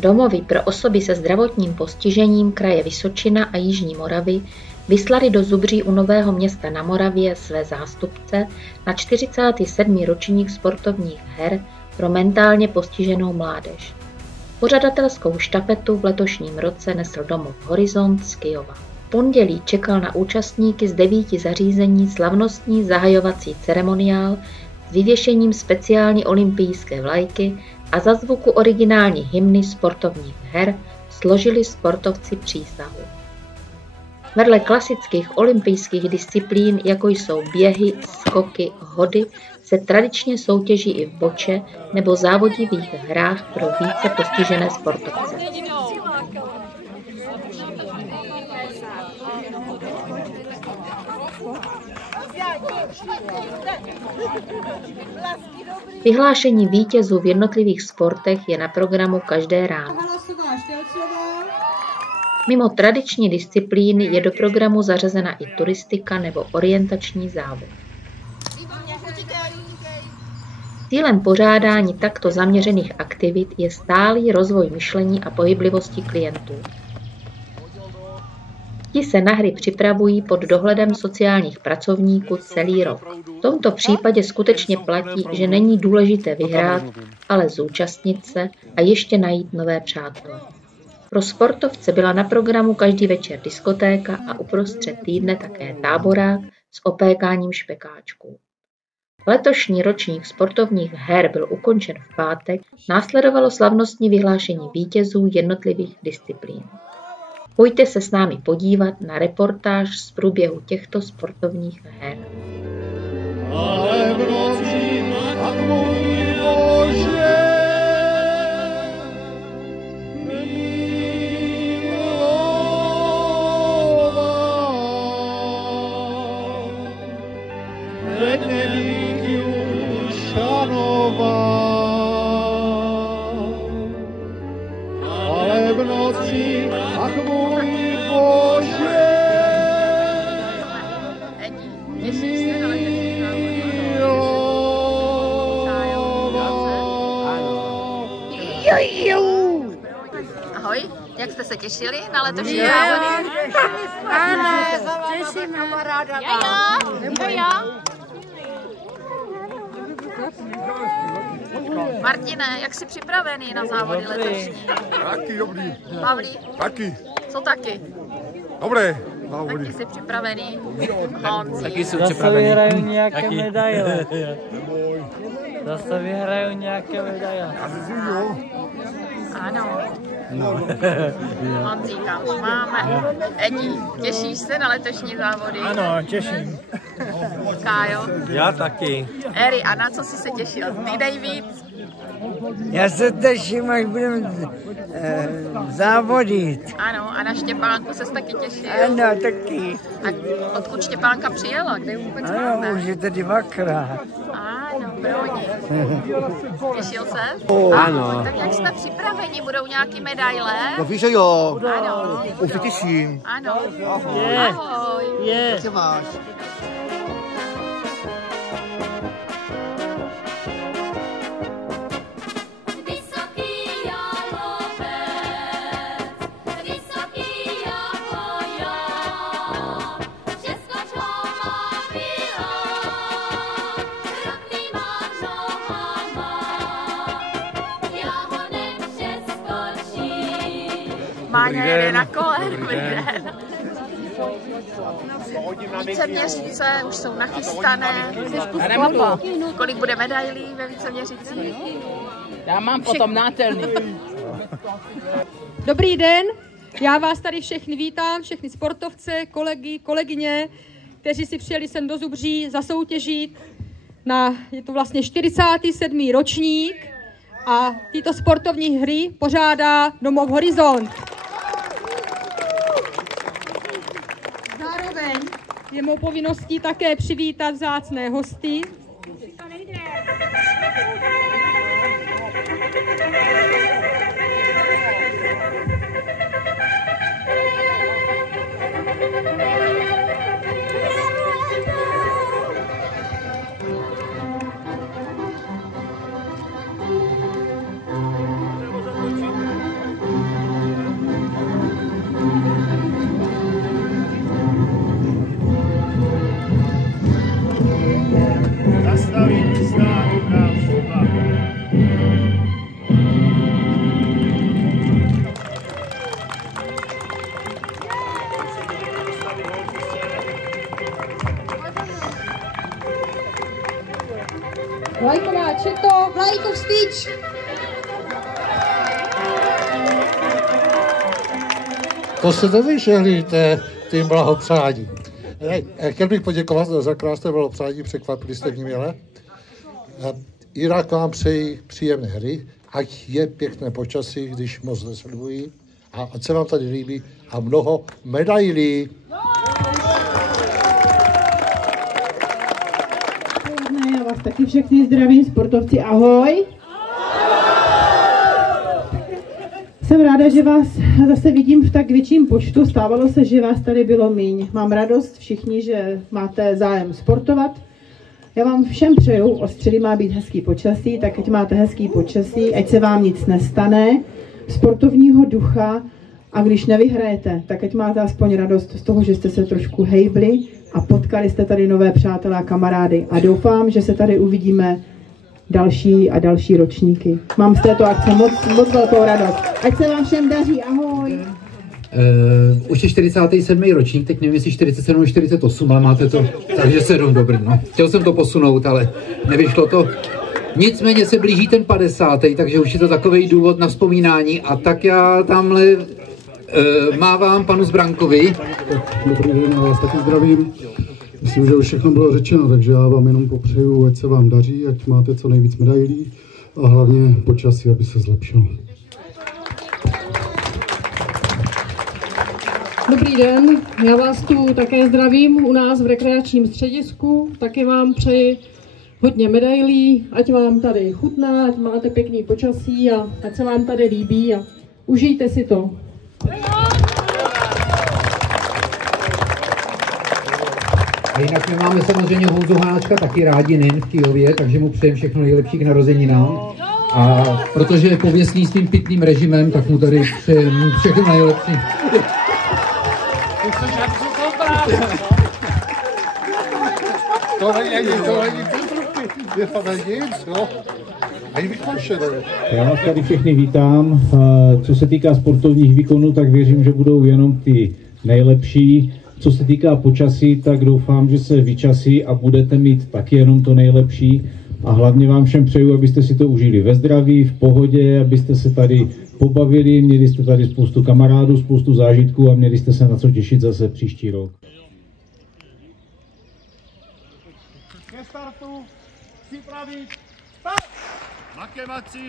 Domovy pro osoby se zdravotním postižením kraje Vysočina a Jižní Moravy vyslali do Zubří u Nového Města na Moravě své zástupce na 47. ročník sportovních her pro mentálně postiženou mládež. Pořadatelskou štafetu v letošním roce nesl domov Horizont z Kyjova. V pondělí čekal na účastníky z 9 zařízení slavnostní zahajovací ceremoniál s vyvěšením speciální olympijské vlajky a za zvuku originální hymny sportovních her složili sportovci přísahu. Vedle klasických olympijských disciplín, jako jsou běhy, skoky, hody, se tradičně soutěží i v boče nebo závodivých hrách pro více postižené sportovce. Vyhlášení vítězů v jednotlivých sportech je na programu každé ráno. Mimo tradiční disciplíny je do programu zařazena i turistika nebo orientační závod. Cílem pořádání takto zaměřených aktivit je stálý rozvoj myšlení a pohyblivosti klientů. Ti se na hry připravují pod dohledem sociálních pracovníků celý rok. V tomto případě skutečně platí, že není důležité vyhrát, ale zúčastnit se a ještě najít nové přátele. Pro sportovce byla na programu každý večer diskotéka a uprostřed týdne také táborák s opékáním špekáčků. Letošní ročník sportovních her byl ukončen v pátek, následovalo slavnostní vyhlášení vítězů jednotlivých disciplín. Pojďte se s námi podívat na reportáž z průběhu těchto sportovních her. Ale v noci, ach můj Bože, Ahoj, jak jste se těšili na letošní závody? Ano, těším, kamaráda. Já. Martine, jak jsi připravený na závody letošní? Taky dobrý. Pavlí? Taky. Co taky? Dobré závody. Taky jsi připravený? Honzi. Taky jsou připravený. Zase vyhraju nějaké medaile. Zase vyhraju nějaké medaile. Ano. Honzíka už máme. Edi, těšíš se na letošní závody? Ano, těším. Kájo? Já taky. Eri, a na co jsi se těšil? Ty nejvíc? Já se těším, až budeme závodit. Ano, a na Štěpánku ses taky těšil? Ano, taky. A odkud Štěpánka přijela? Kde vůbec Ano, máme? už je tady dvakrát. Ano, Broni. Těšil se? Ano. Tak jak jsme připraveni? Budou nějaký medaile? No víš, že jo. Ano. Už se těším. Ano. Je. Ahoj. Je. Jak se máš? Máňa jede na kole. Dobrý den. Víceměřice už jsou nachystané. Kolik bude medailí ve Víceměřicích? Já mám potom nátelný. Dobrý den, já vás tady všechny vítám, všechny sportovce, kolegy, kolegyně, kteří si přijeli sem do Zubří zasoutěžit. Je to vlastně 47. ročník a tyto sportovní hry pořádá domov Horizont. Zároveň je mou povinností také přivítat vzácné hosty. Vlajková četo, vlajku vstyč. To se nevyželíte, ty blahopřání. Chtěl bych poděkovat za krásné blahopřání, překvapili jste mě milé. Jinak vám přeji příjemné hry, ať je pěkné počasí, když moc neslibují, a ať se vám tady líbí a mnoho medailí. Já vás taky všechny zdravím, sportovci, ahoj. Jsem ráda, že vás zase vidím v tak větším počtu. Stávalo se, že vás tady bylo míň. Mám radost všichni, že máte zájem sportovat. Já vám všem přeju, o středu má být hezký počasí, tak ať máte hezký počasí, ať se vám nic nestane, sportovního ducha, a když nevyhrajete, tak ať máte aspoň radost z toho, že jste se trošku hejbli a potkali jste tady nové přátelé a kamarády. A doufám, že se tady uvidíme další a další ročníky. Mám z této akce moc velkou radost. Ať se vám všem daří, ahoj. Už je 47. ročník, teď nevím, jestli 47 48, ale máte to, takže 7, dobrý, no. Chtěl jsem to posunout, ale nevyšlo to. Nicméně se blíží ten 50. takže už je to takový důvod na vzpomínání, a tak já tamhle mávám panu Zbrankovi. Dobrý den, já vás taky zdravím. Myslím, že už všechno bylo řečeno, takže já vám jenom popřeju, ať se vám daří, ať máte co nejvíc medailí a hlavně počasí, aby se zlepšilo. Dobrý den, já vás tu také zdravím u nás v rekreačním středisku. Taky vám přeji hodně medailí, ať vám tady chutná, ať máte pěkný počasí a ať se vám tady líbí a užijte si to. A jinak my máme samozřejmě Honzu Hanáčka taky rádi, nejen v Kyjově, takže mu přejeme všechno nejlepší k narozeninám. A protože je pověstný s tím pitným režimem, tak mu tady přejeme všechno nejlepší. To není nic, jo? Já vás tady všechny vítám. Co se týká sportovních výkonů, tak věřím, že budou jenom ty nejlepší. Co se týká počasí, tak doufám, že se vyčasí a budete mít taky jenom to nejlepší. A hlavně vám všem přeju, abyste si to užili ve zdraví, v pohodě, abyste se tady pobavili, měli jste tady spoustu kamarádů, spoustu zážitků a měli jste se na co těšit zase příští rok. Ke startu, připravit, start! Makémací!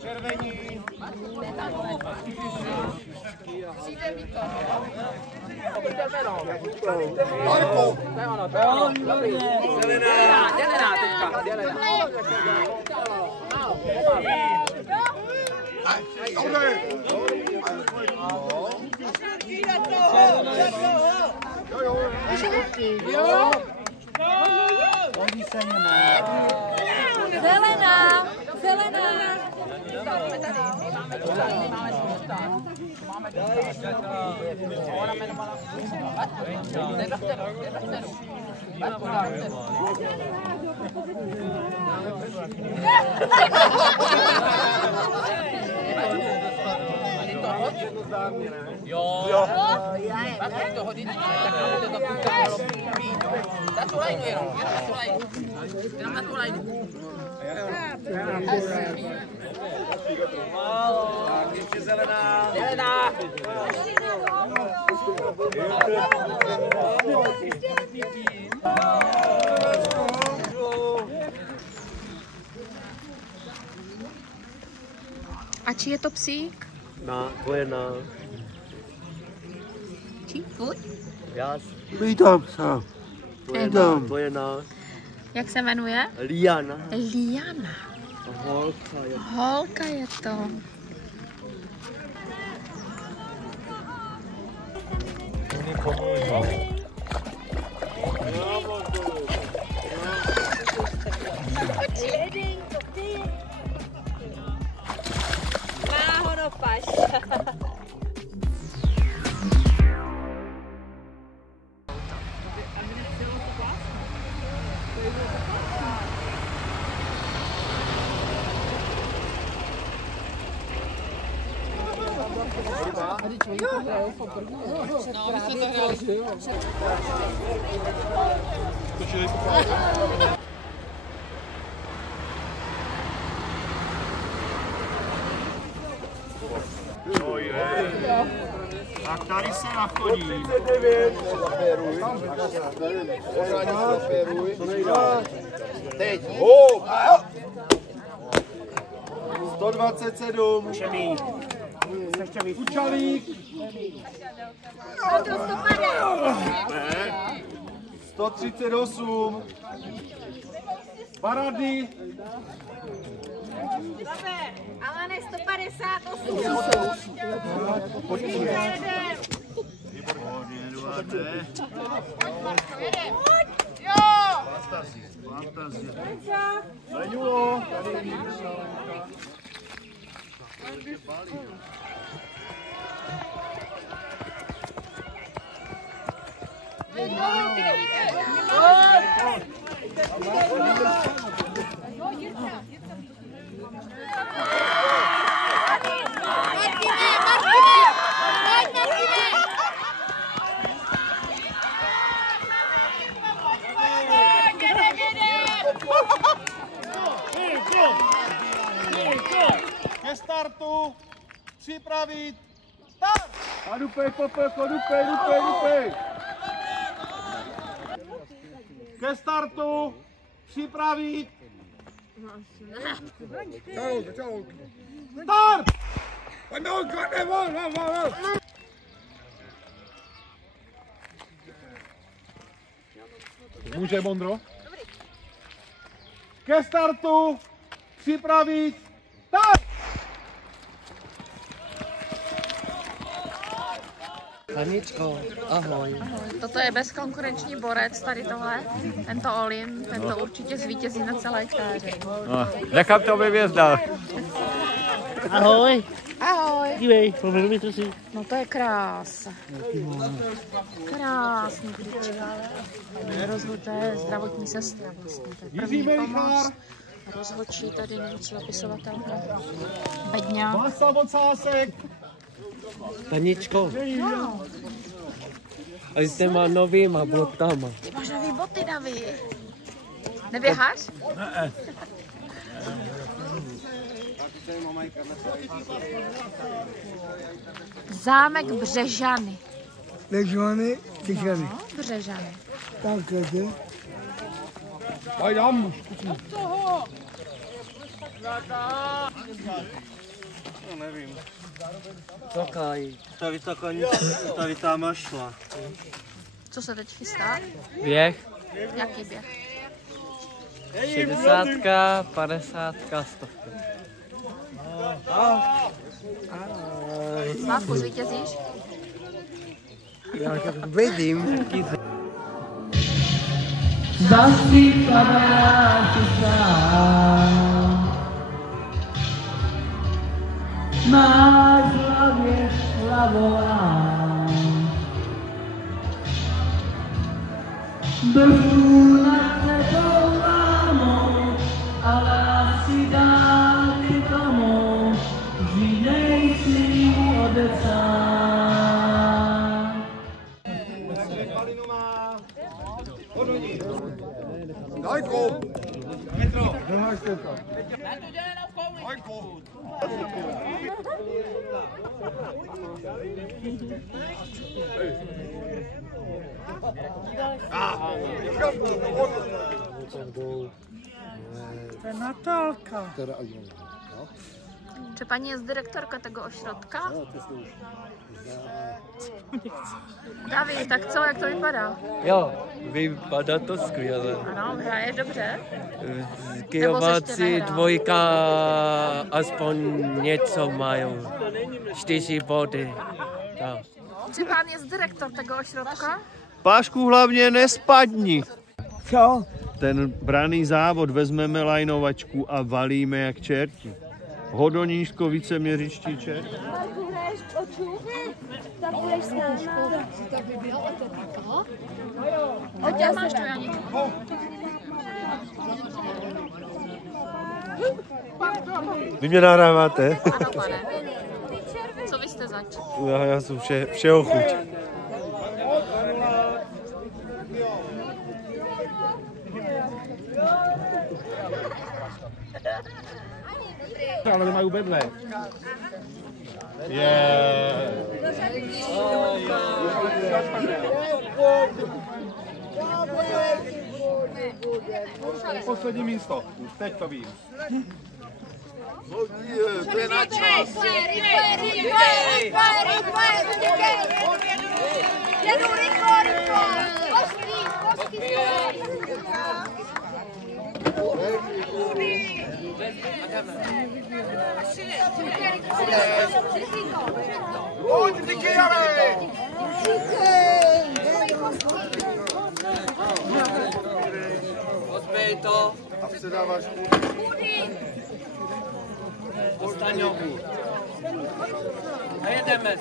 Červení. Dělená teďka, dělená. Zelená, zelená. Jo. Tak to hodit, tak to na tu lajnu jenom. Jenom na tu lajnu. Tak ještě zelená. Zelená. A či je to psík? Tvoje Či? Tvůj? Já. Vítám se. Tvoje Jak se jmenuje? Liana. Liana. Holka je. Holka je to. Náhodopaš. No, my jsme to hráli. Skočili po tak tady se nachodí. Teď. Hop! 127. Učalík. 138. Parady. Ale ne 158. Leňulo. Ke startu, připravit, start! A dupej, popelko, dupej. Ke startu, připravit, start! Může, Mondro? Ke startu, připravit, start! Aničko, ahoj. Ahoj. Toto je bezkonkurenční borec, tady tohle. Tento Olin, tento určitě zvítězí na celé ktáři. No, nechám to ve hvězdách. Ahoj. Ahoj. Dívej, povědomí to si. No to je krása. Krásný klíčka. Rozhodné zdravotní sestra vlastně. To je první pomoc. Rozhodčí tady nejvíc zapisovatelka. Bedňák. Václav Ocásek. Aničko. No. A jste má novýma botama. Ty máš nový boty, Daví. Neběháš? Ne. Zámek Břežany. Břežany, Břežany. No, Břežany. Tak je. Daj dám. Od toho. No nevím. Čakaj. Tady tam šla. Co se teď chystá? Běh. Jaký běh? 60, 50, 100. Slávku, zvítězíš? Já tak vidím. Zasí kamaráti sám. Máš v hlavě hlavolám. Brvu nad tebou mámou, ale asi dál ty tomu, žinej si otec sám. Dajko! Metro! Nemášte to. Dajko! To je Natálka. Czy pani jest dyrektorka tego ośrodka? Dawid, tak co, jak to vypadá? Jo, vypadá to skvěle. Ano, hraješ dobře. Kyjováci dvojka aspoň něco mají. 4 body. Tak. Czy pan jest dyrektor tego ośrodka? Pášku hlavně nespadni. Co? Ten braný závod vezmeme lajnovačku a valíme jak čerti. Hodonížko, víceměřičtí čerti. Marku, hraješ v oču? Tak budeš s náma. Oťa máš to, Jani. Vy mě nahráváte? Ano, pane. Co vy jste zač? Já jsem všeho chuť. Ale mají bedle. Poslední místo. Teď to vím. To je na čas. Jedu rychlo. Pojď, Nikyjare! Odbej to. A předáváš Dostaň ho. A jedeme.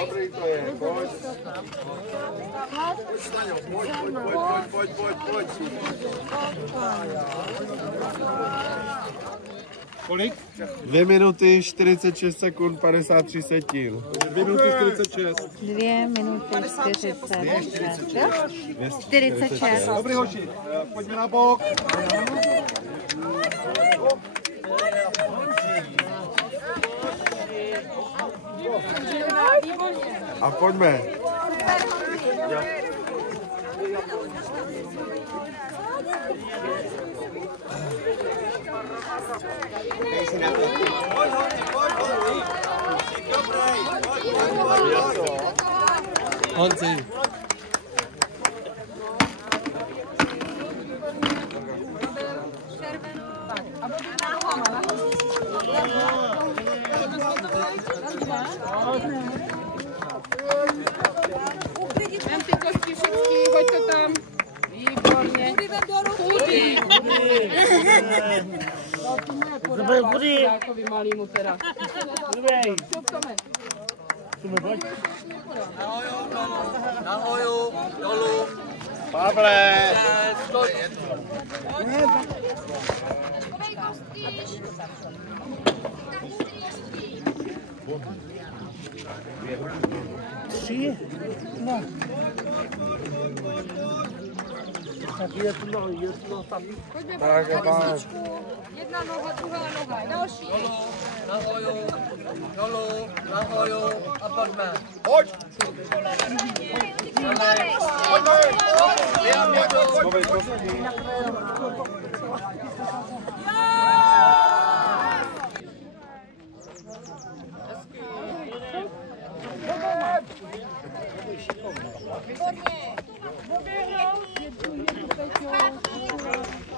Dobrý to je, pojď. Pojď. Kolik? 2 minuty 46 sekund 53 setin. 2 minuty 46. 2 minuty 46. Dobrý hoši, pojďme na bok. A pojďme. Honzi. Vem ty kosti všechny, hoď to tam. Výborně. Kudy. Jákovi malýmu teda. Nahoju, dolů. Pavle. Tři? No. Tak jedno tam. Pojďme Tak, jedna noha, druhá noha, další. Nahoju, dolů, nahoju a pojďme. Pojď!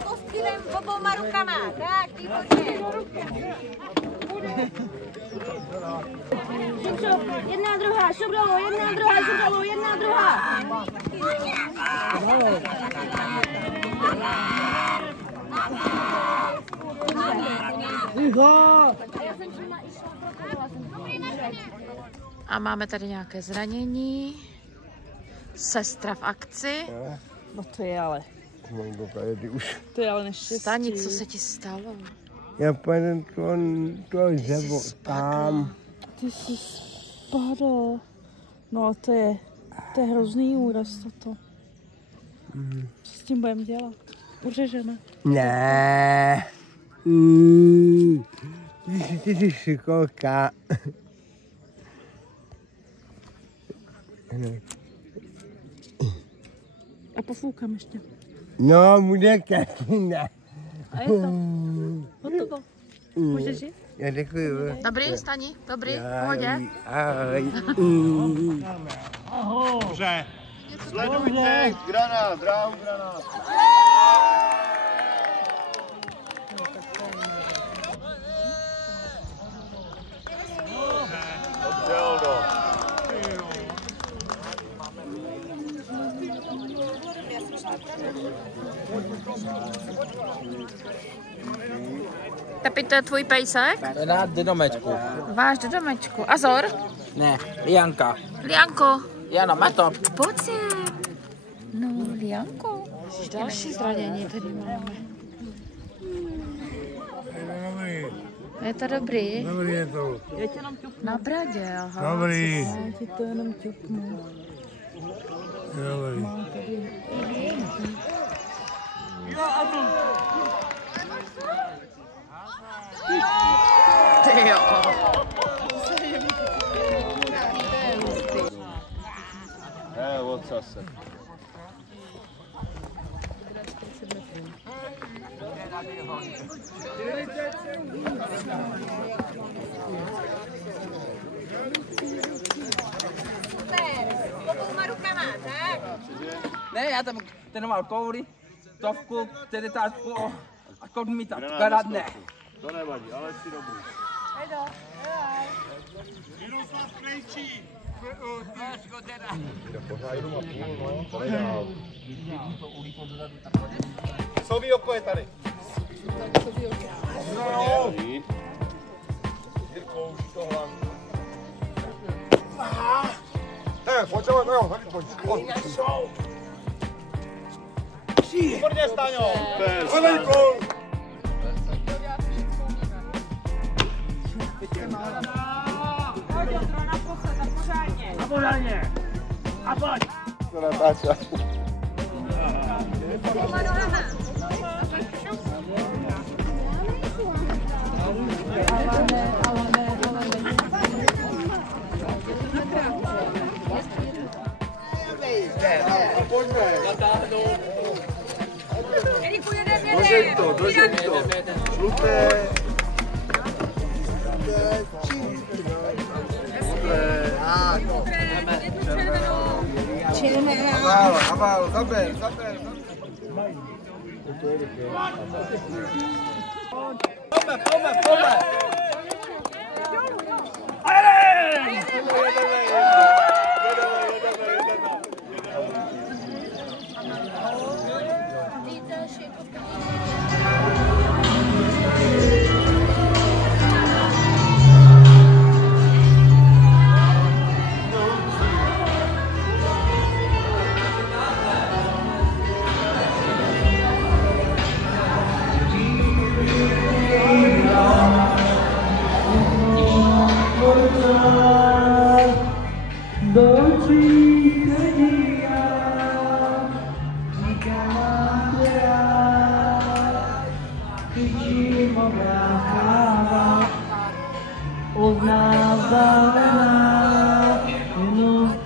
Kostýlem oboma rukama. Tak, výborně. Šup, jedna druhá, šup dolů, jedna druhá, šup dolů, jedna druhá. A máme tady nějaké zranění. Sestra v akci. No to je ale. To je ale neštěstí. Stani, co se ti stalo? Já půjdu to žebo tam. Ty jsi spadl. No to je hrozný úraz toto. Co s tím budeme dělat? Uřežeme. Ne. Ty jsi šikolka. A pofoukám ještě. No, bude každý. A je to. Hotovo. Můžeš jít? Já děkuji. Dobrý, Stani? Dobrý? V pohodě? Ahoj. Dobře. Sledujte, granát, dráhu granát. Odděldo. Tepi, to je tvůj pejsek? Rád do domečku. Váš do domečku. Azor? Ne, Lianka. Lianko. Jano, má to. Pojď sem. No, Lianko. Další zranění tady máme. Je to dobrý? Dobrý je to. Na bradě, aha. Dobrý. Já ti to jenom ťuknu. Dobrý. Ty jo. Ocase. Ne, já tam trénoval kouli, tovku, tedetáčku a kodmita. Garát ne. To nevadí, ale jsi dobrý. Miroslav Krejčí. Sový oko je tady. No. Jirko, už to hlavu. Pojď, pojď. Výborně, Staňo. A pořádně. A pojď. To natáčá. Dožeň to. Žluté. Aval, zaber. Pome.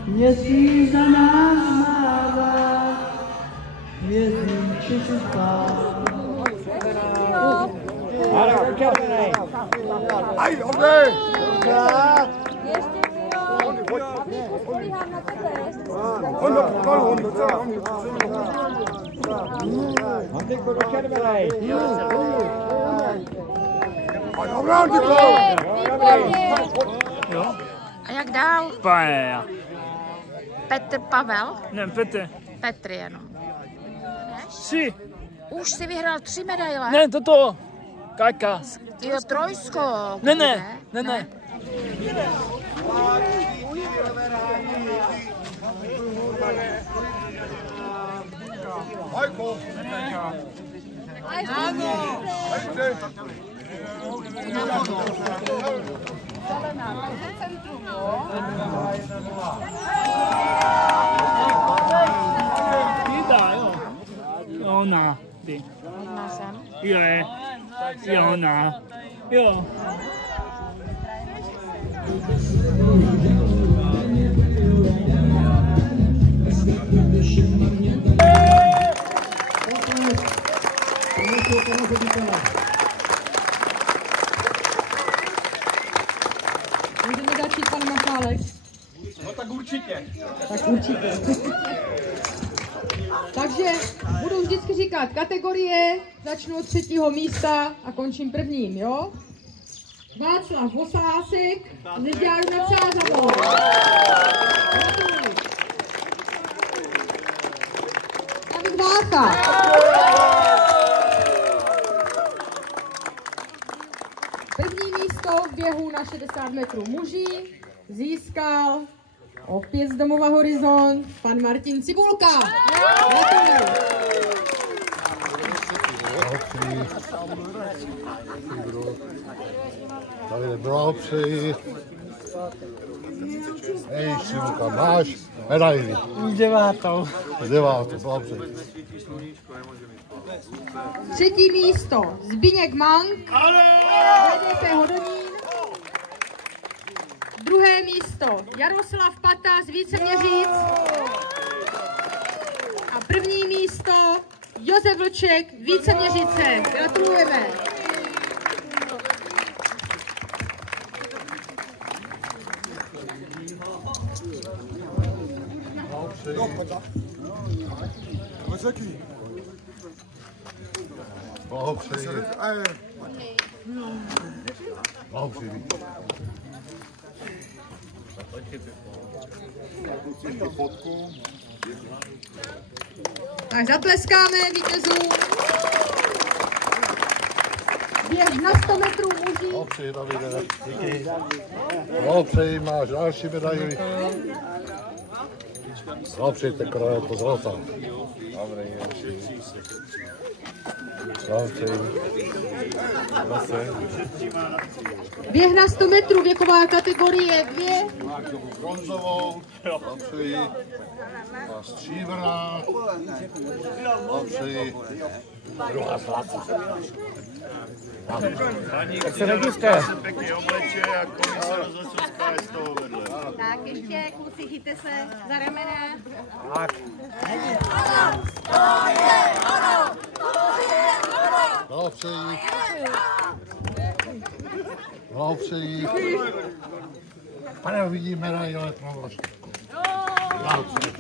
Měsíc za nás mává, vězím čistá. Aj, dobrý! A jak dál? Paja. Petr Pavel? Ne, Petr. Petr jenom. Tři. Už si vyhrál 3 medaile? Ne, toto. Kajka. Jo, trojskok. Ne. Hajko! Ona. Ty. Ona jsem. Jo, ona. Jo. Můžeme začít, pan Machálek? No tak určitě. Tak určitě. Takže budu vždycky říkat kategorie, začnu od 3. místa a končím prvním, jo? Václav Vosásek, Neděláš na Přázavou. David Vácha. První místo v běhu na 60 metrů muží získal opět z domova Horizont pan Martin Cibulka. Tady blahopřeji. Hej, Cibulka, máš medaili. 9. 9, blahopřeji. 3. místo Zbyněk Mank, VDP Hodonín. 2. místo Jaroslav Pata z Víceměříc. A 1. místo Josef Vlček, Víceměřice. Gratulujeme. Blahopřeji. Blahopřeji. Tak zatleskáme vítězům. Běh na 100 metrů muží. Blahopřeji, Davide. Díky. Blahopřeji, máš další medaili. Blahopřeji, tekra, je to zlatá. Běh na 100 metrů, věková kategorie 2. Máš bronzovou, blahopřeji. Máš stříbrná, blahopřeji. Druhá zlatá. Tak se registruje. Pěkně obleče a komise rozhodcovská je z toho vedle. Tak ještě, kluci, chyťte se za ramena. Tak. Blahopřeji. Blahopřeji. Pane, vidím medaile pro Vlašku. Blahopřeji.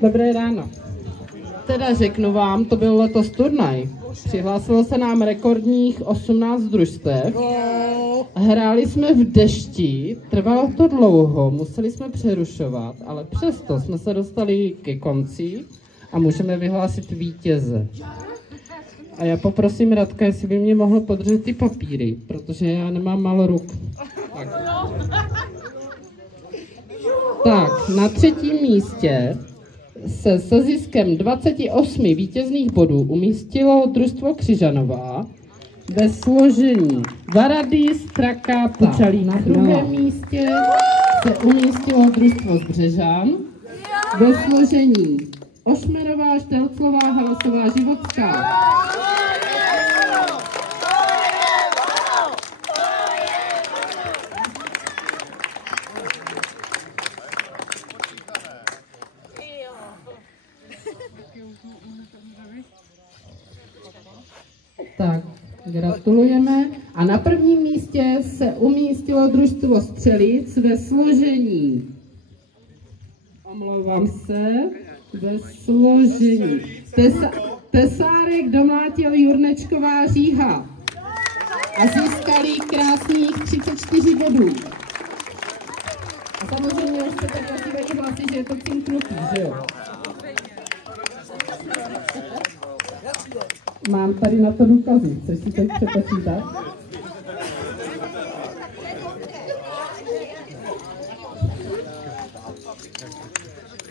Dobré ráno. Teda řeknu vám, to byl letos turnaj. Přihlásilo se nám rekordních 18 družstev. Hráli jsme v dešti, trvalo to dlouho, museli jsme přerušovat, ale přesto jsme se dostali ke konci a můžeme vyhlásit vítěze. A já poprosím Radka, jestli by mě mohl podržet ty papíry, protože já nemám málo ruk. Tak, na 3. místě se ziskem 28 vítězných bodů umístilo družstvo Křižanová ve složení Varady, Straka, Pučalík. Na 2. místě se umístilo družstvo Zbřežan ve složení Ošmerová, Štelclová, Halasová, Životská. Tak, gratulujeme. A na 1. místě se umístilo družstvo Střelic ve složení, omlouvám se, ve složení Tesárek, Domlátil, Jurnečková, Říha. A získali krásných 34 bodů. A samozřejmě už chcete platit hlasy, že je to cinkrutý, že jo? Mám tady na to důkazy, chceš si teď přepočítat?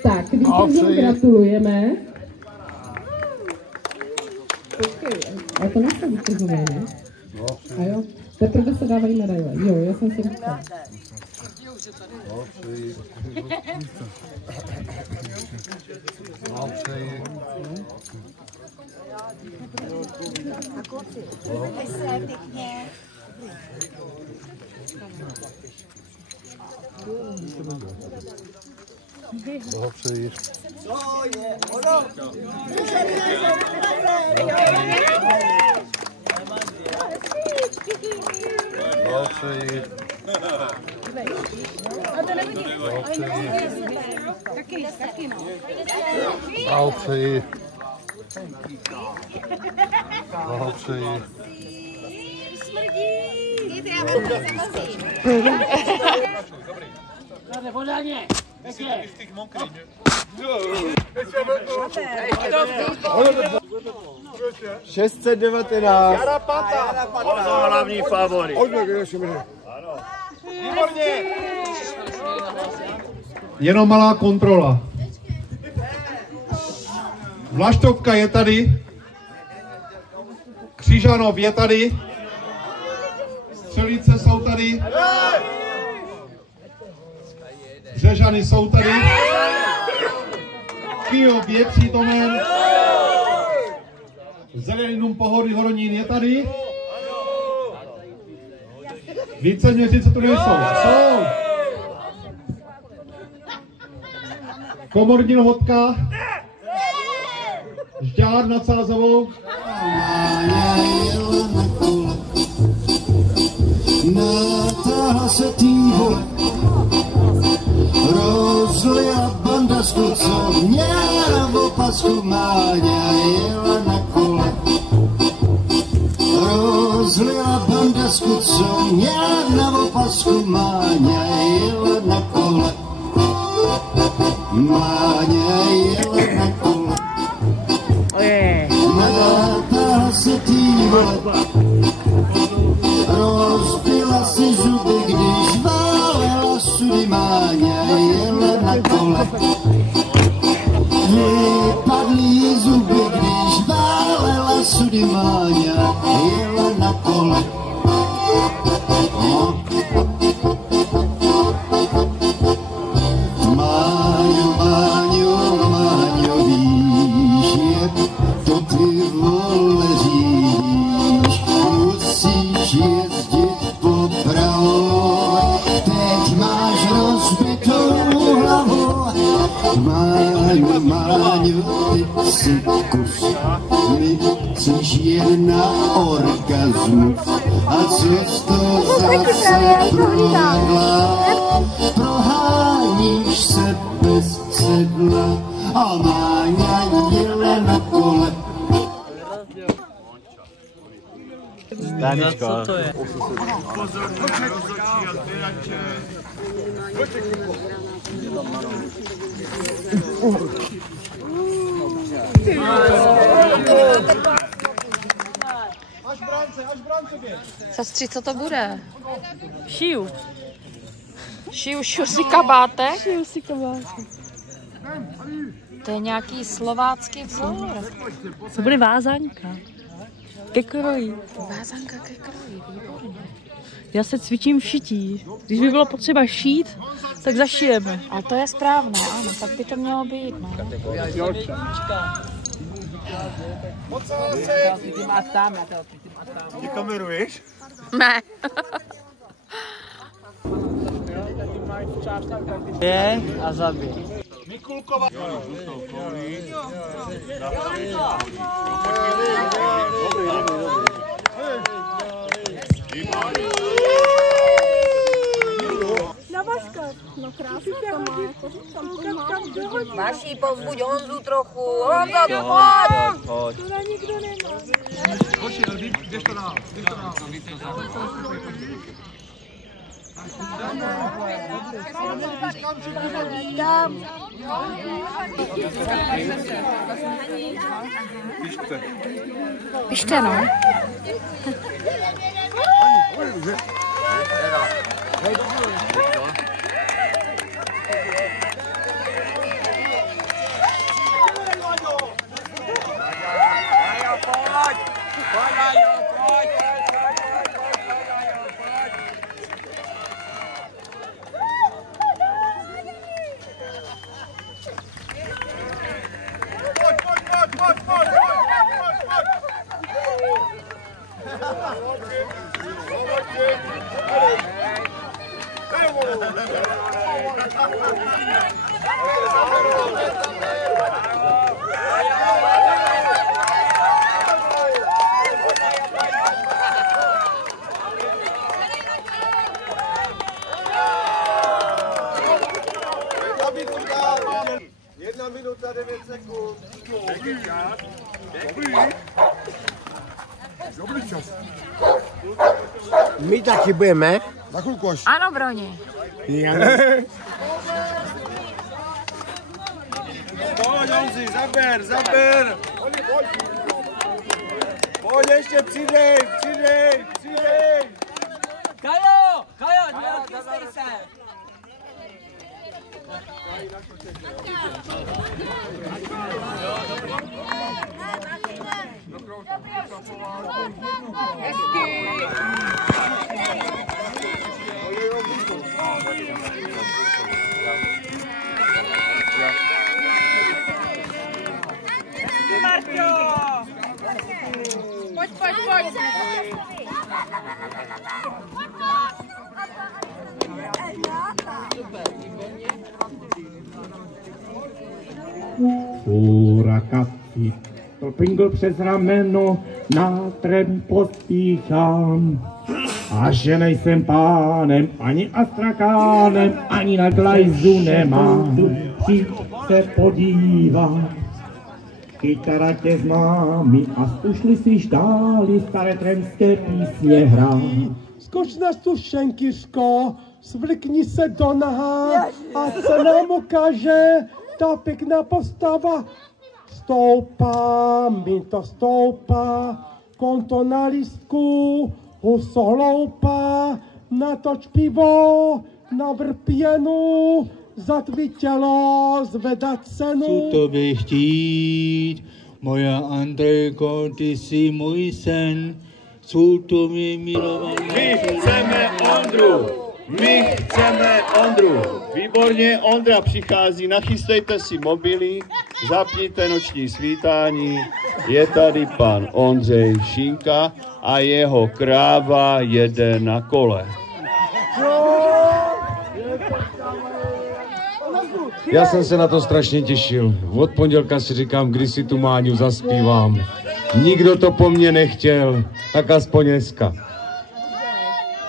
Tak, vítězům gratulujeme. Počkej, a to nejsou vítězové, ne? A jo, teprve se dávají medaile. Jo, já jsem si říkala. Blahopřeji. Blahopřeji. Blahopřeji. Blahopřeji. Podání! 619. Hlavní favorit. Jenom malá kontrola. Vlaštovka je tady. Křižanov je tady. Střelice jsou tady. Břežany jsou tady. Kyjov je přítomen. Zeleninum Pohody Horonín je tady. Víceměři, co tu nejsou? Jsou. Komorní Lhotka. Žďár nad Sázavou. Natáhla se týho, rozlila banda z kluců, měla v opasku Máňa, jela na kole. Rozlila banda z kluců, měla v opasku Máňa, jela na kole. Máňa jela na kole. Natáhla se týho, rozbila si zuby, když válela sudy Máňa, jela na kole. Vypadly jí zuby, když válela sudy Máňa, jela na kole. Máňo, Máňo, Máňo, víš, jak to ty vole říš, musíš jezdit po Prahově, teď máš rozbitou hlavu. Máňo, Máňo, ty si kus, my chceš jen na orgasmus. A co z toho zase projedla, proháníš se bez sedla a Máňa jela na kole. Staničko. Co to je? Sestři, co to bude? Šiju. Šiju si kabátek? Šiju si kabátek. To je nějaký slovácký vzor. To bude vázánka. Ke kroji. Vázánka ke kroji, výborně. Já se cvičím v šití. Když by bylo potřeba šít, tak zašijeme. A to je správné, ano, tak by to mělo být, ne? Ty kameruješ? Ne. Je a zabij. Mikulkova. Na Vaška, no krásně tam má. Vaši, povzbuď Honzu trochu. Honzo, tu pojď! To na nikdo nemá. Hoši, jdeš to dál, jdeš to dál. Tam. Pište. Pište, no. Jedna minuta 9 sekund. Dobrý čas. My taky budeme. Na chvilku až. Ano, Broni. Pojď, Honzi, zaber. Pojď, ještě přidej. Kajo, chystej se. Pojď. Fůra kapí, propingl přes rameno, nátrem pospíchám. A že nejsem pánem, ani astrakánem, ani na glajzu nemám. Přijď se podívat, kytara tě známí a ušli si štály staré tremské písně hrát. Skoč na stušenkyřko, svrkni se do naha a se nám ukáže ta pěkná postava. Stoupá, mi to stoupá, konto na lístku, huso hloupá, natoč pivo, navrp pěnu, za tvý tělo zvedat cenu. Co tobě chtít, moja Andrejko, ty jsi můj sen, jsou to mi milované. My chceme Ondru. Výborně, Ondra přichází, nachystejte si mobily, zapněte noční svítání. Je tady pan Ondřej Šinka a jeho kráva jede na kole. Já jsem se na to strašně těšil. Od pondělka si říkám, kdy si tu Máňu zaspívám. Nikdo to po mně nechtěl, tak aspoň dneska.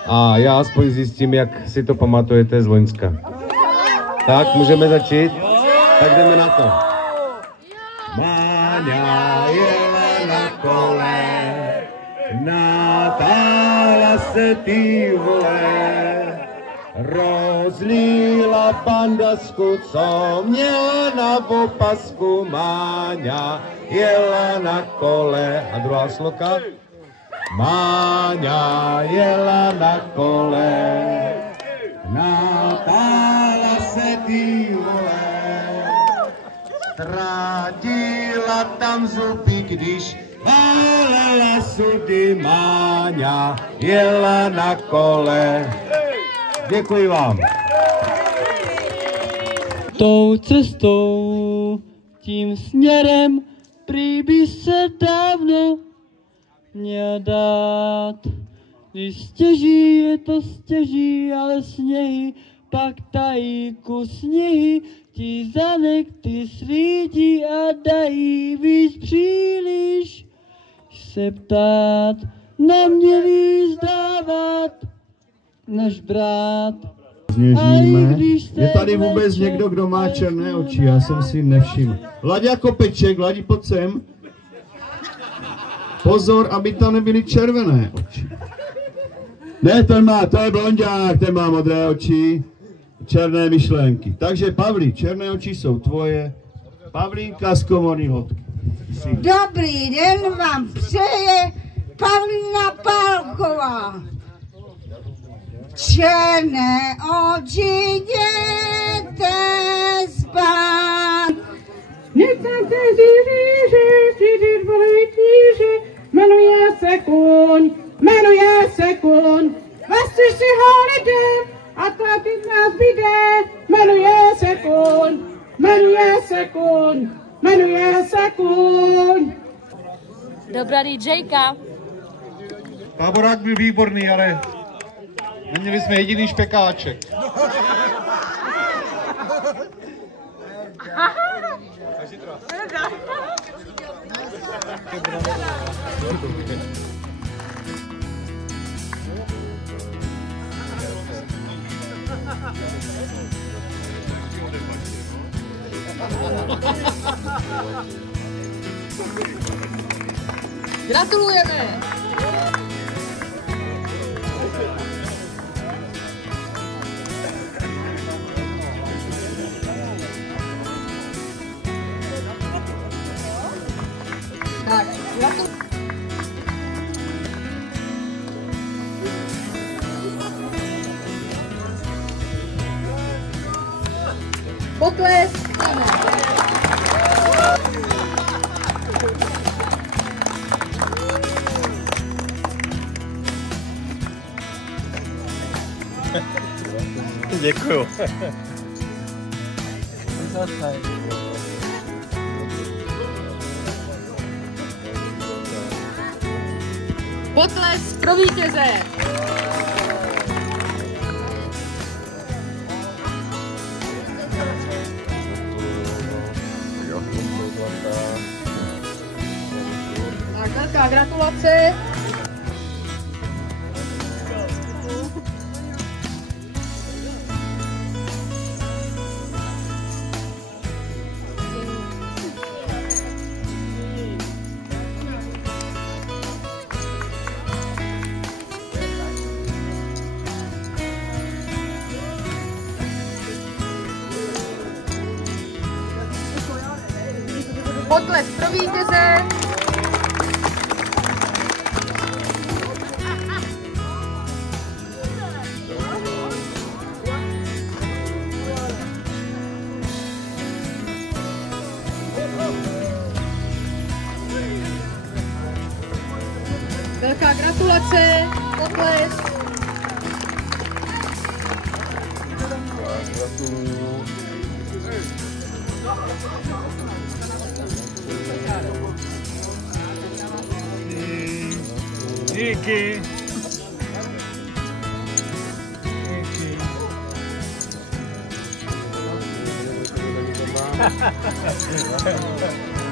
A já aspoň zjistím, jak si to pamatujete z loňska. Tak, můžeme začít? Tak jdeme na to. Máňa jela na kole, natála se ty vole, rozlila pandasku, co měla na opasku. Máňa jela na kole. A druhá sloka? Máňa jela na kole, natála se ty vole, ztratila tam zuby, když válela sudy. Máňa jela na kole. Děkuji vám. Tou cestou, tím směrem, prý by se dávno měl dát. Když stěží, je to stěží, ale sněhy pak tají kus sněhy. Ti zanek ty svídí a dají víc příliš. Se ptát, neměli zdávat, než brát. Zněžíme. Je tady vůbec někdo, kdo má černé oči? Já jsem si nevšiml. Laďa Kopeček, Ladi, pojď sem. Pozor, aby tam nebyly červené oči. Ne, to je blonďák, ten má modré oči, černé myšlenky. Takže Pavli, černé oči jsou tvoje. Pavlínka z Komorní Lhotky. Dobrý den vám přeje Pavlína Pálková. Černé oči jděte spát. Necháte říži, volej kníži, jmenuje se Kuň. Veste si ho lidé, a taky nás vyjde, jmenuje se Kuň. Dobrá DJka. Táborák byl výborný, ale neměli jsme jediný špekáček. Gratulujeme! Tak, potlesk! Děkuju. Potlesk pro vítěze! Tak, velká gratulace. Potlesk pro vítěze. Velká gratulace, potlesk. Gratuluju. Díky.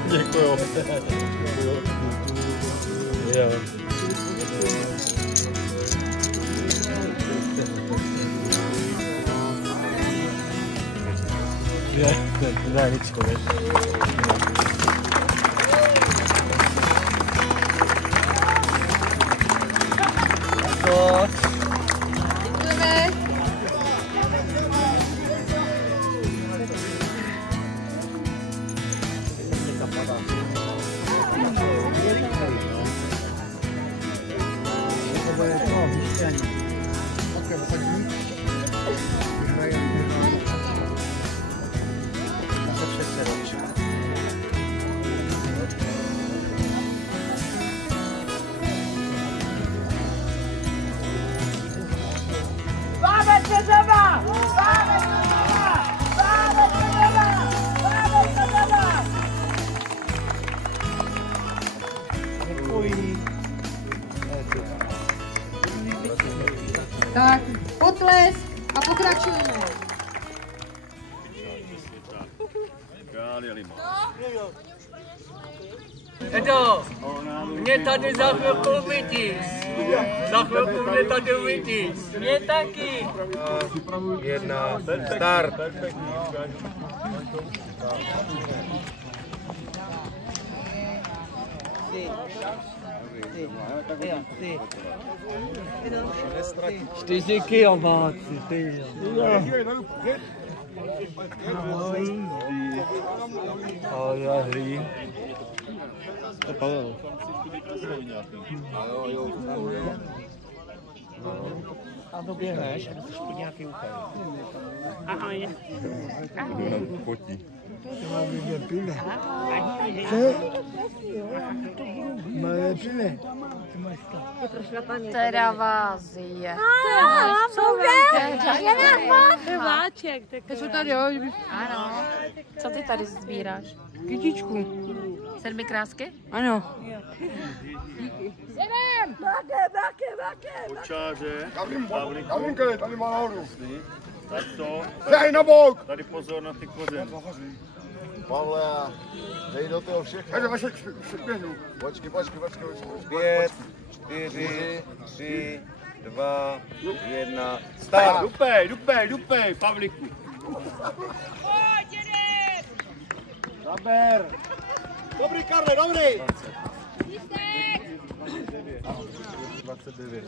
Děkuju. Jo. Ne, ničko, ne. Děkujeme. Tak, potlesk a pokračujeme. Edo, mě tady za chvilku uvidíš. Za chvilku mě tady uvidíš. Mě taky. 1, start. Čtyřiky omáci, ty. Ahoj, ahoj. To Pavel. A doběhneš a dosteš pod nějaký úkol. Ahoj. Potí. Teda vás je. Váček. Co tady, jo? Ano. Co ty tady sbíráš? Kytičku. 7 krásky? Ano. Jdem! Váke. Učáře. Kavlinka, tady má nahoru. Tak to. Dej na bok! Tady pozor na ty kořeny. Pavle, dej do toho všechno. Počkej. 5, 4, 3, 2, 1, start. Dupej, Pavlíku. Zaber. Dobrý, Karle, dobrý. 29.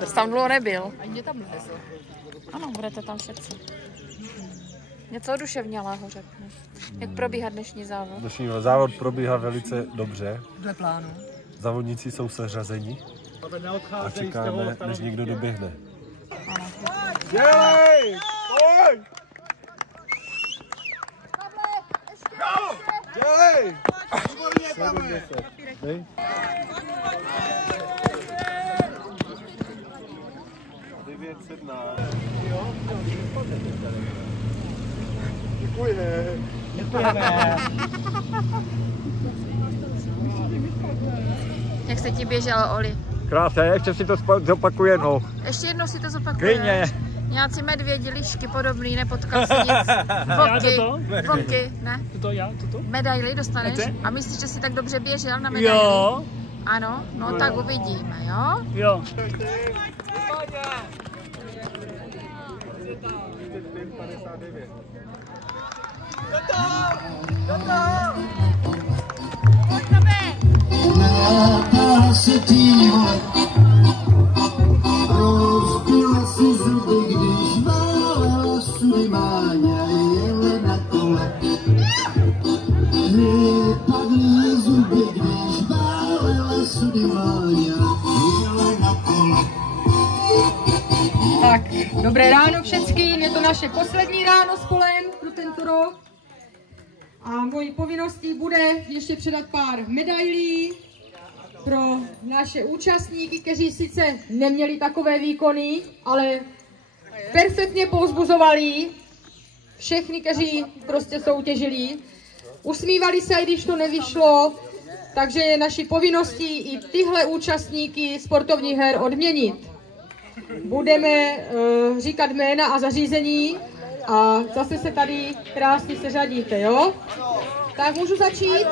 Dost tam dlouho nebyl. Ani mě tam nevezl. Ano, budete tam všetci. Něco oduševnělého řeknu. Jak probíhá dnešní závod? Dnešní závod probíhá velice dobře. Dle plánu. Závodníci jsou seřazeni a čekáme, než někdo doběhne. Dělej! Pojď! Dělej! Výborně, Pavle! Dej. 9:17. Děkujeme. Jak se ti běželo, Oli? Krásně, ještě si to zopakuje, no. Ještě jednou si to zopakuješ. Klidně. Nějací medvědi, lišky podobný, nepotkal jsi nic. Vlky, ne? Toto? Medaily dostaneš? A myslíš, že jsi tak dobře běžel na medaily? Jo. Ano? No tak uvidíme, jo? Jo. Nápá se ty vole, rozbila si zuby, když válela Sulimáňa jele na kole. Vypadly zuby, když válela Sulimáňa jele na kole. Tak, dobré ráno všeckým, je to naše poslední ráno s kolem pro tento rok. A mojí povinností bude ještě předat pár medailí pro naše účastníky, kteří sice neměli takové výkony, ale perfektně povzbuzovali všechny, kteří prostě soutěžili. Usmívali se, i když to nevyšlo, takže je naší povinností i tyhle účastníky sportovních her odměnit. Budeme říkat jména a zařízení a zase se tady krásně seřadíte, jo? Tak můžu začít?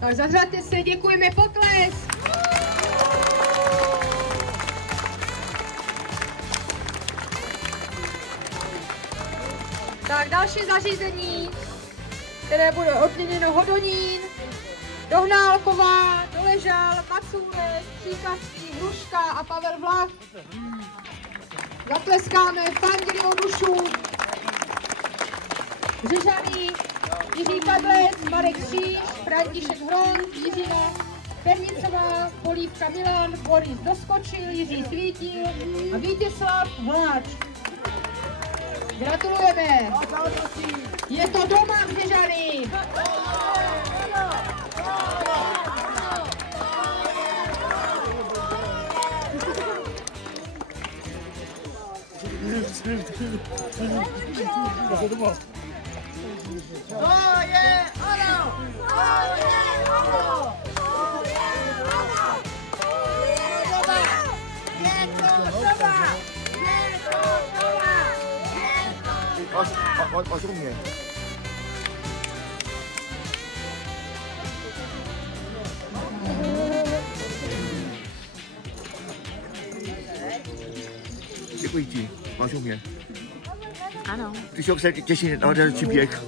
Tak zařaďte se, děkujeme, potles! Tak další zařízení, které bude odměněno Hodonín, Dohnálková, Doležal, Macůlek, Příkazský, Hruška a Pavel Vlach. Zatleskáme Fandili Onušu, Řežaný, Jiří Kadlec, Marek Kříž, František Hron, Jiřina Pernicová, Polívka Milan, Boris Doskočil, Jiří Svítil a Vítězslav Hláč. Gratulujeme! Je to doma v Řežany! 어서 오게. Děkuji ti, máš u mě. Ano. Ty jsi se těší na další běh.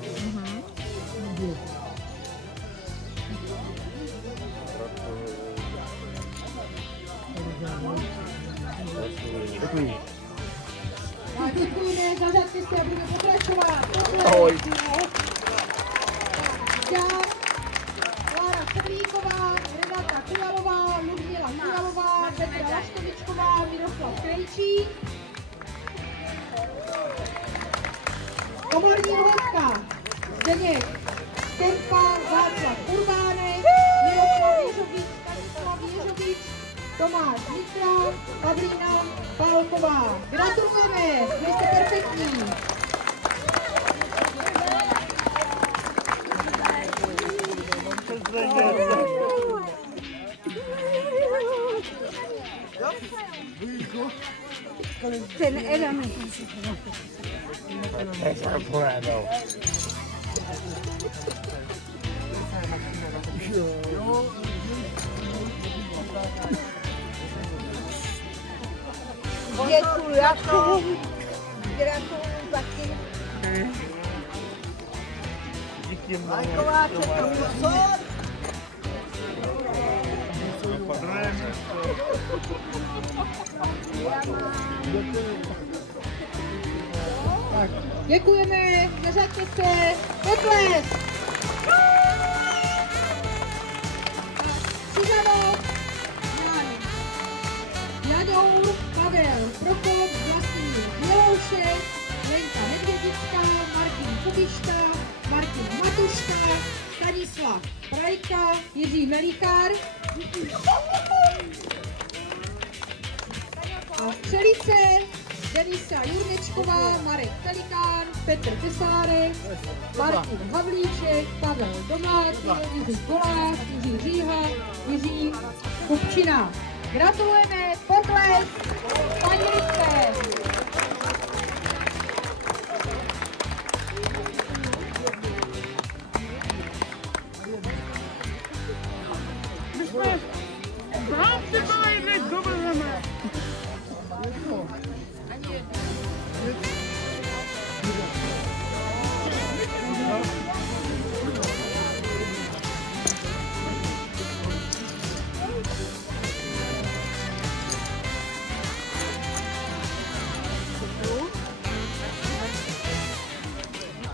Děkuji. Děkujeme, zařadte se a budeme pokračovat. Ahoj. Klára Sedlíková, Renata Kujalová, Ludmila Kujalová, Petra Laštovičková, Miroslav Krejčík. Komorní hlodka, Zdeněk Kempa, Václav Urbánek, Miroslav Ježovič, Stanislav Ježovič, Tomáš Mitra, Pavlína Pálková. Gratulujeme, vy jste perfektní. Ten Adam. Děkuju taky. Díky moc. Děkujeme, zařaďte se, potles! Křižanov, Jadour, Pavel Prokop, Vlastimír Běloušek, Lenka Nedvědická, Martin Kubišta, Martin Matuška, Stanislav Prajka, Jiří Melichár a střelice Denisa Jurnečková, Marek Pelikán, Petr Tesárek, Martin Havlíček, Pavel Domátil, Jiří Kolák, Jiří Říha, Jiří Kupčina. Gratulujeme, potles, splnili jste. My jsme bráci byli dobreme.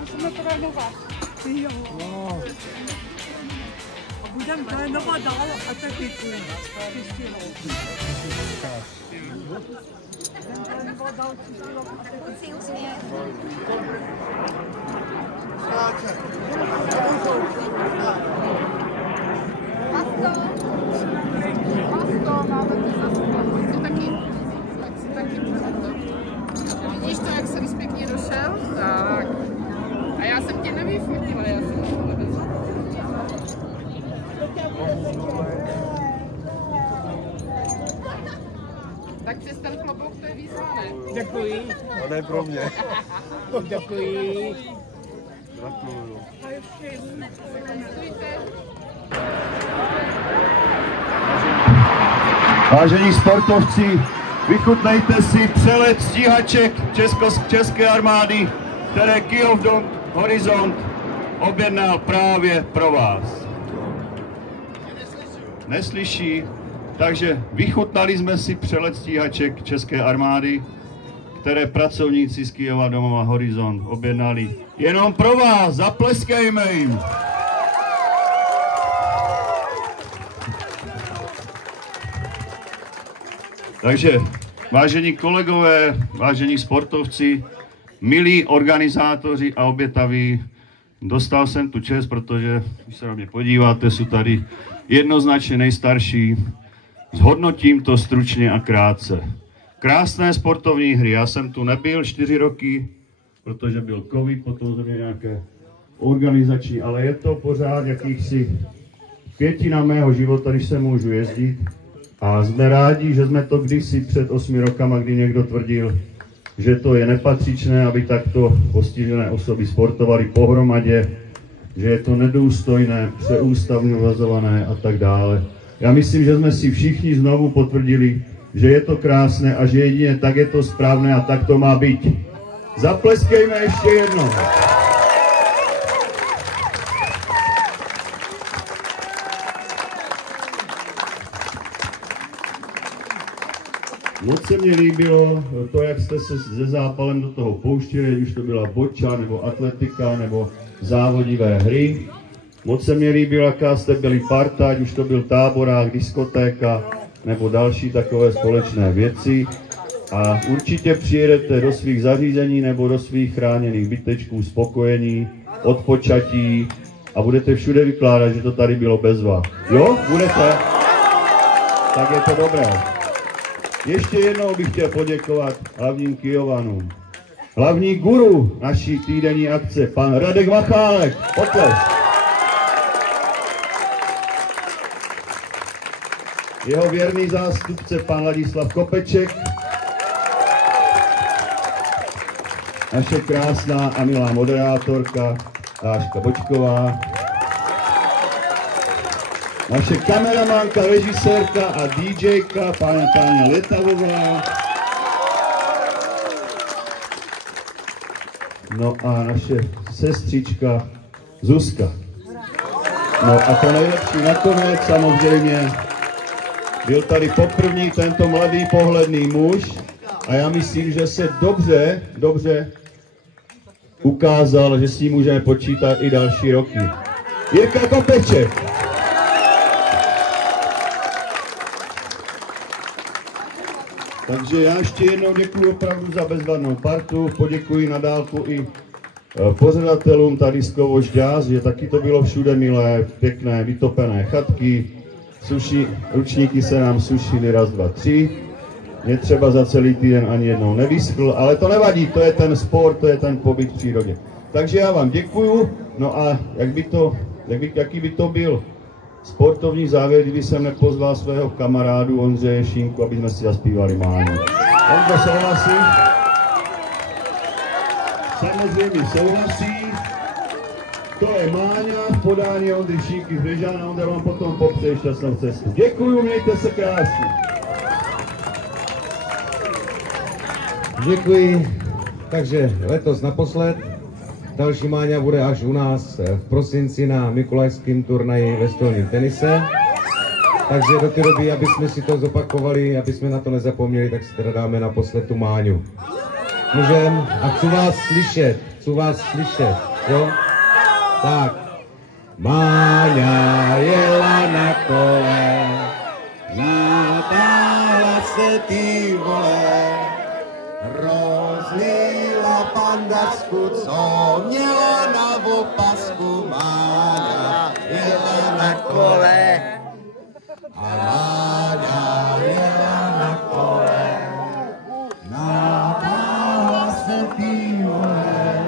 Musíme trénovat. Jo. A budeme trénovat dál a taky Vidíš to, jak jsem pěkně došel? Tak. A já jsem tě nevyfotila, já jsem to nevezla. Tak přes ten klobouk to je výzva, ne? Děkuji. To je pro mě. Děkuji. Gratuluju. Vážení sportovci, vychutnejte si přelet stíhaček České armády, které Kyiv Horizont objednal právě pro vás. Neslyší? Takže vychutnali jsme si přelet stíhaček České armády, které pracovníci z Kyjeva domova Horizont objednali jenom pro vás. Zapleskejme jim! Takže, vážení kolegové, vážení sportovci, milí organizátoři a obětaví, dostal jsem tu čest, protože, když se na mě podíváte, jsou tady jednoznačně nejstarší. Zhodnotím to stručně a krátce. Krásné sportovní hry. Já jsem tu nebyl 4 roky, protože byl covid, potom jsme měli nějaké organizační, ale je to pořád jakýchsi pětina mého života, když se můžu jezdit. A jsme rádi, že jsme to kdysi před 8 rokama, kdy někdo tvrdil, že to je nepatřičné, aby takto postižené osoby sportovaly pohromadě, že je to nedůstojné, přeústavně vazované a tak dále. Já myslím, že jsme si všichni znovu potvrdili, že je to krásné a že jedině tak je to správné a tak to má být. Zapleskejme ještě jednou. Moc se mi líbilo to, jak jste se se zápalem do toho pouštili, už to byla boča, nebo atletika, nebo závodivé hry. Moc se mi líbilo, jaká jste byli parta, ať už to byl táborák, diskotéka, nebo další takové společné věci. A určitě přijedete do svých zařízení nebo do svých chráněných bytečků spokojení, odpočatí a budete všude vykládat, že to tady bylo bez vás. Jo? Budete? Tak je to dobré. Ještě jednou bych chtěl poděkovat hlavním Kyjovanům. Hlavní guru naší týdenní akce, pan Radek Vachálek. Potlesk. Jeho věrný zástupce, pan Ladislav Kopeček. Naše krásná a milá moderátorka, Dáška Bočková. Naše kameramanka, režisérka a DJka, paní Letavová. No a naše sestřička Zuzka. No a to nejlepší nakonec samozřejmě byl tady poprvní tento mladý pohledný muž a já myslím, že se dobře ukázal, že s ním můžeme počítat i další roky. Jirka Kopeček. Takže já ještě jednou děkuji opravdu za bezvadnou partu, poděkuji na dálku i pořadatelům tady z Kovoš Jazz, že taky to bylo všude milé, pěkné, vytopené chatky, ručníky se nám sušily 1, 2, 3, mě třeba za celý týden ani jednou nevyschl, ale to nevadí, to je ten sport, to je ten pobyt v přírodě. Takže já vám děkuju, no a jaký by to byl sportovní závěr, kdyby jsem nepozval svého kamarádu Ondřeje Šinku, aby jsme si zaspívali Máňu. Ondro souhlasí? Samozřejmě souhlasí. To je Máňa v podání Ondry Šínky z Břežána. Ondra vám potom popřeje šťastnou cestu. Děkuju, mějte se krásně. Děkuji. Takže letos naposled. Další Máňa bude až u nás v prosinci na Mikulajském turnaji ve stolním tenise. Takže do té doby, aby jsme si to zopakovali, aby jsme na to nezapomněli, tak si teda dáme naposled tu Máňu. Můžem? A chci vás slyšet, jo? Tak. Máňa jela na kole, natáhla se ty vole, rozlila pandasku, co měla na opasku. Máňa jela na kole a Máňa jela na kole, natáhla se ty vole,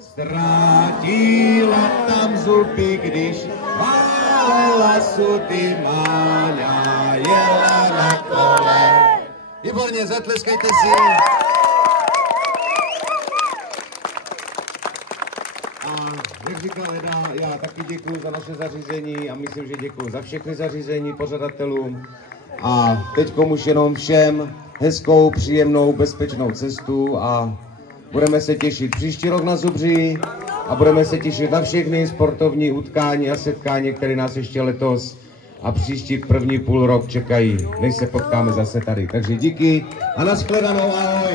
ztrátila tam zuby, když válela sudy. Máňa jela na kole. Výborně, zatleskejte si. A jak říkal Eda, já taky děkuji za naše zařízení a myslím, že děkuji za všechny zařízení pořadatelům. A teďkom už jenom všem hezkou, příjemnou, bezpečnou cestu a budeme se těšit příští rok na Zubří a budeme se těšit na všechny sportovní utkání a setkání, které nás ještě letos a příští první půl rok čekají, než se potkáme zase tady. Takže díky a nashledanou, ahoj!